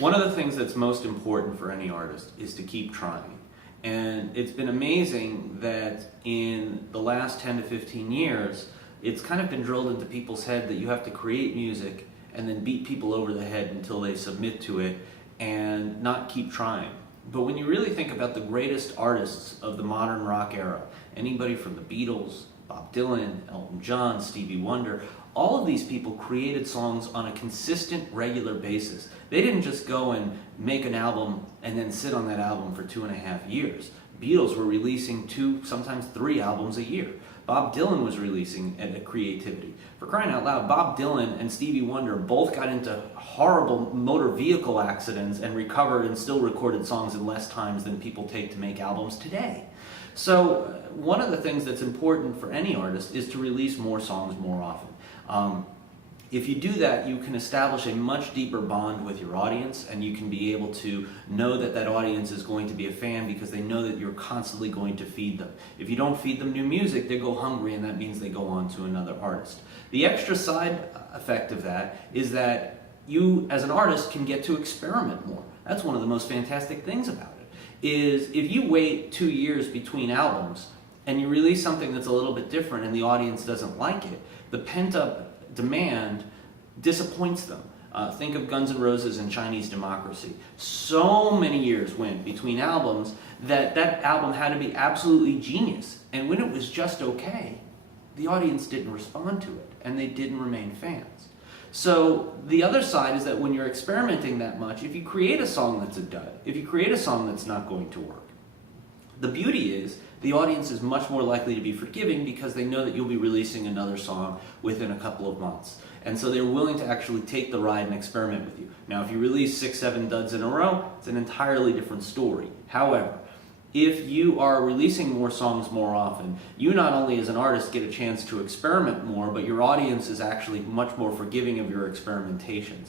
One of the things that's most important for any artist is to keep trying. And it's been amazing that in the last 10 to 15 years, it's kind of been drilled into people's head that you have to create music and then beat people over the head until they submit to it and not keep trying. But when you really think about the greatest artists of the modern rock era, anybody from the Beatles, Bob Dylan, Elton John, Stevie Wonder, all of these people created songs on a consistent, regular basis. They didn't just go and make an album and then sit on that album for 2.5 years. Beatles were releasing 2, sometimes 3 albums a year. Bob Dylan was releasing a creativity. For crying out loud, Bob Dylan and Stevie Wonder both got into horrible motor vehicle accidents and recovered and still recorded songs in less times than people take to make albums today. So one of the things that's important for any artist is to release more songs more often. If you do that, you can establish a much deeper bond with your audience, and you can be able to know that that audience is going to be a fan because they know that you're constantly going to feed them. If you don't feed them new music, they go hungry, and that means they go on to another artist. The extra side effect of that is that you, as an artist, can get to experiment more. That's one of the most fantastic things about it, is if you wait 2 years between albums and you release something that's a little bit different and the audience doesn't like it, the pent-up demand disappoints them. Think of Guns N' Roses and Chinese Democracy. So many years went between albums that album had to be absolutely genius. And when it was just okay, the audience didn't respond to it, and they didn't remain fans. So the other side is that when you're experimenting that much, if you create a song that's a dud, if you create a song that's not going to work, the beauty is the audience is much more likely to be forgiving because they know that you'll be releasing another song within a couple of months. And so they're willing to actually take the ride and experiment with you. Now, if you release 6, 7 duds in a row, it's an entirely different story. However, if you are releasing more songs more often, you not only as an artist get a chance to experiment more, but your audience is actually much more forgiving of your experimentations.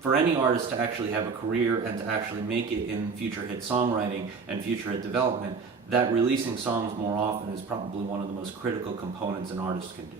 For any artist to actually have a career and to actually make it in future hit songwriting and future hit development, that releasing songs more often is probably one of the most critical components an artist can do.